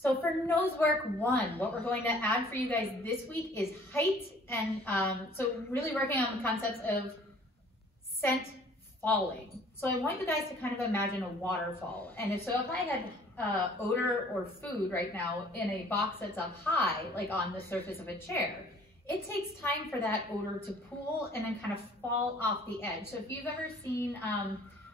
So for nose work 1, what we're going to add for you guys this week is height, and so really working on the concepts of scent falling. So I want you guys to kind of imagine a waterfall, and if I had odor or food right now in a box that's up high, like on the surface of a chair, it takes time for that odor to pool and then kind of fall off the edge. So if you've ever seen,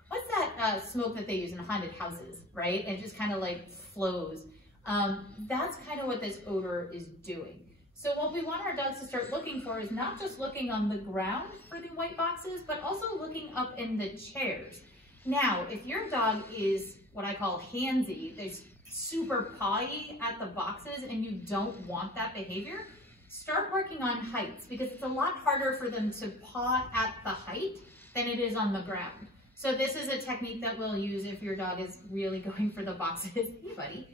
what's that smoke that they use in haunted houses, right? It just kind of like flows. That's kind of what this odor is doing. So what we want our dogs to start looking for is not just looking on the ground for the white boxes, but also looking up in the chairs. Now, if your dog is what I call handsy, they're super pawy at the boxes and you don't want that behavior, start working on heights, because it's a lot harder for them to paw at the height than it is on the ground. So this is a technique that we'll use if your dog is really going for the boxes. Hey buddy,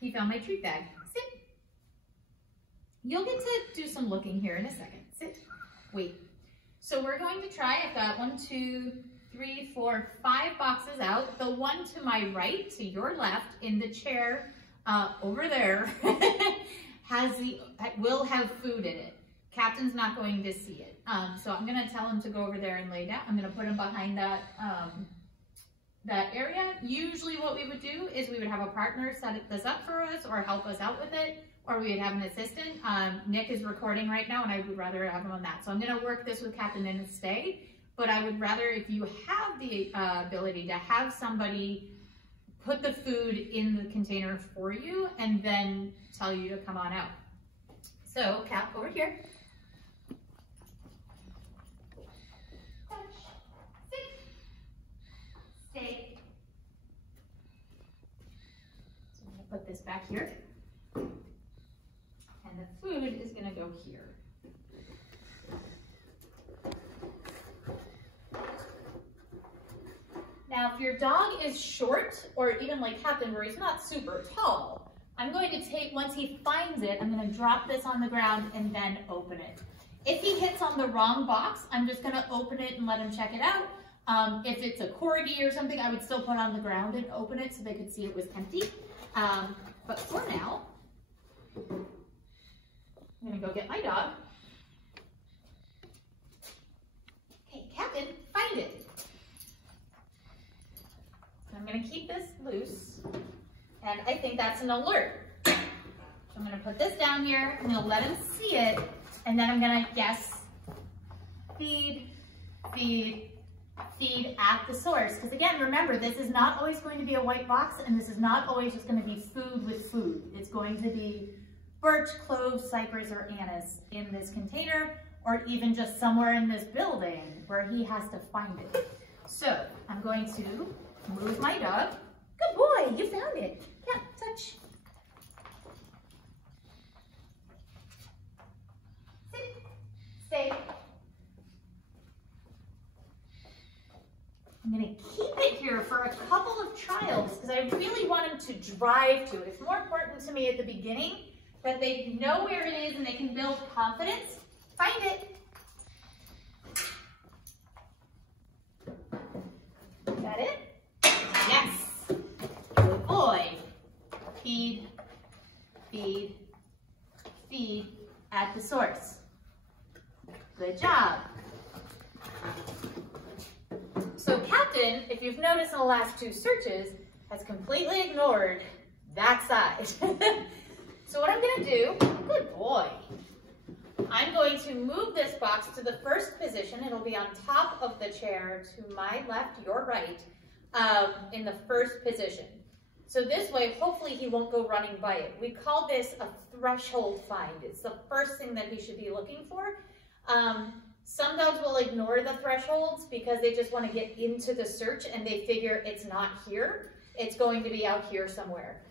he found my treat bag. Sit. You'll get to do some looking here in a second. Sit, wait. So we're going to try, I've got 1, 2, 3, 4, 5 boxes out. The one to my right, to your left, in the chair over there, will have food in it. Captain's not going to see it. So I'm gonna tell him to go over there and lay down. I'm gonna put him behind that, that area. Usually what we would do is we would have a partner set this up for us or help us out with it, or we would have an assistant. Nick is recording right now and I would rather have him on that. So I'm gonna work this with Captain in a stay, but I would rather, if you have the ability to have somebody put the food in the container for you and then tell you to come on out. So Cap, over here. Touch, sit, stay. So I'm gonna put this back here. And the food is gonna go here. Now, if your dog is short, or even like Captain where he's not super tall, I'm going to take, once he finds it, I'm gonna drop this on the ground and then open it. If he hits on the wrong box, I'm just gonna open it and let him check it out. If it's a corgi or something, I would still put it on the ground and open it so they could see it was empty. But for now, I'm gonna go get my dog. Hey, Captain, find it. I'm gonna keep this loose, and I think that's an alert. So I'm gonna put this down here, I'm gonna let him see it, and then I'm gonna, yes, feed, feed, feed at the source. Because again, remember, this is not always going to be a white box, and this is not always just gonna be food with food. It's going to be birch, clove, cypress, or anise in this container, or even just somewhere in this building where he has to find it. So I'm going to move my dog. Good boy, you found it. Yeah, touch. Sit, stay. I'm gonna keep it here for a couple of trials because I really want him to drive to it. It's more important to me at the beginning that they know where it is and they can build confidence. Find it. Got it? Yes. Good boy. Feed, feed, feed at the source. Good job. So Captain, if you've noticed in the last 2 searches, has completely ignored that side. So what I'm gonna do, good boy, I'm going to move this box to the first position. It'll be on top of the chair to my left, your right, in the first position. So this way, hopefully he won't go running by it. We call this a threshold find. It's the first thing that he should be looking for. Some dogs will ignore the thresholds because they just want to get into the search and they figure it's not here. It's going to be out here somewhere.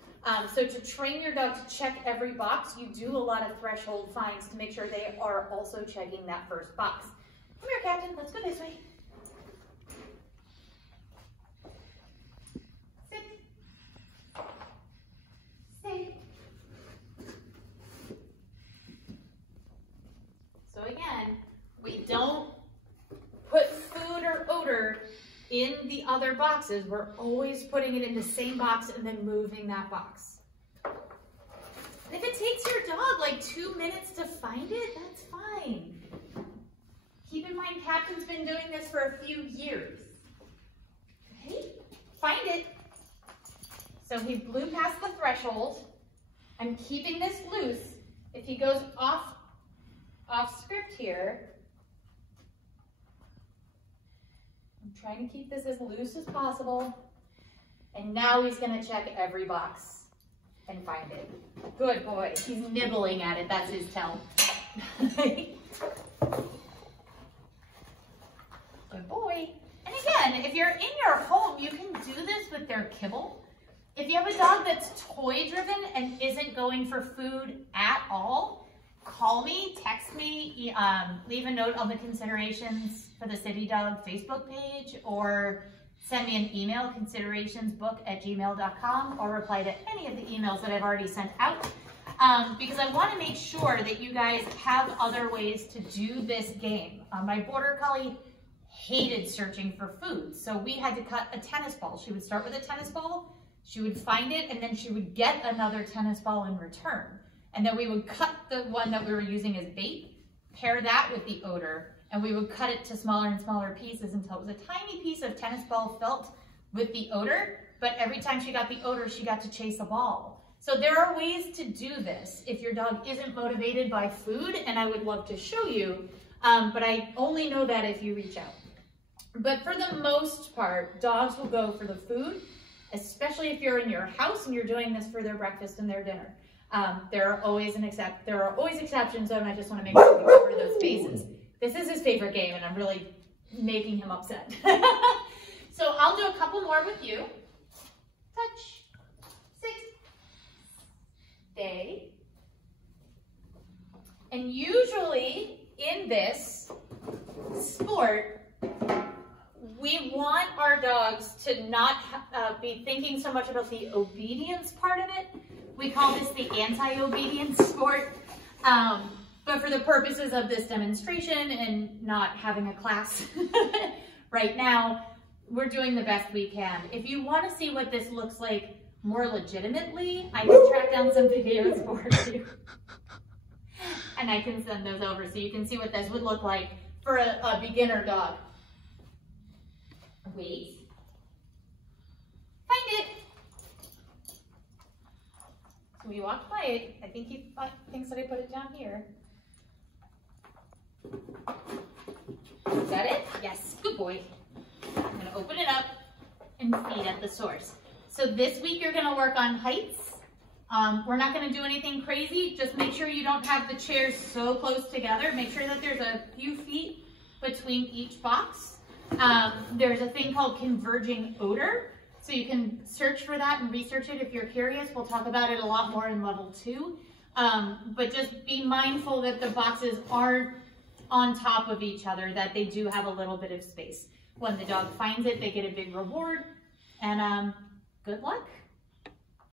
So to train your dog to check every box, you do a lot of threshold finds to make sure they are also checking that first box. Come here, Captain, let's go this way. Sit. Stay. So again, we don't put food or odor in the other boxes. We're always putting it in the same box and then moving that box. it takes your dog like 2 minutes to find it, that's fine. Keep in mind, Captain's been doing this for a few years. Okay, find it. So he blew past the threshold. I'm keeping this loose. If he goes off script here, I'm trying to keep this as loose as possible. And now he's gonna check every box and find it. Good boy, he's nibbling at it, that's his tell. Good boy. And again, if you're in your home, you can do this with their kibble. If you have a dog that's toy driven and isn't going for food at all, call me, text me, leave a note on the considerations for the City Dog Facebook page, or send me an email, considerationsbook@gmail.com, or reply to any of the emails that I've already sent out. Because I want to make sure that you guys have other ways to do this game. My Border Collie hated searching for food, so we had to cut a tennis ball. She would start with a tennis ball, she would find it, and then she would get another tennis ball in return. And then we would cut the one that we were using as bait, pair that with the odor, and we would cut it to smaller and smaller pieces until it was a tiny piece of tennis ball felt with the odor, but every time she got the odor, she got to chase a ball. So there are ways to do this if your dog isn't motivated by food, and I would love to show you, but I only know that if you reach out. But for the most part, dogs will go for the food, especially if you're in your house and you're doing this for their breakfast and their dinner. There are always exceptions, and I just want to make sure we cover those bases. This is his favorite game, and I'm really making him upset. So I'll do a couple more with you. Touch, sit, stay. And usually in this sport, we want our dogs to not be thinking so much about the obedience part of it. We call this the anti-obedience sport. But for the purposes of this demonstration and not having a class right now, we're doing the best we can. If you want to see what this looks like more legitimately, I can track down some videos for you. And I can send those over so you can see what this would look like for a beginner dog. Wait. Find it. So we walked by it. I think he thinks that I put it down here. Is that it? Yes, good boy. I'm gonna open it up and feed at the source. So this week you're gonna work on heights. We're not gonna do anything crazy. Just make sure you don't have the chairs so close together. Make sure that there's a few feet between each box. There's a thing called converging odor. So you can search for that and research it if you're curious. We'll talk about it a lot more in level 2. But just be mindful that the boxes aren't on top of each other, that they do have a little bit of space. When the dog finds it, they get a big reward. And good luck.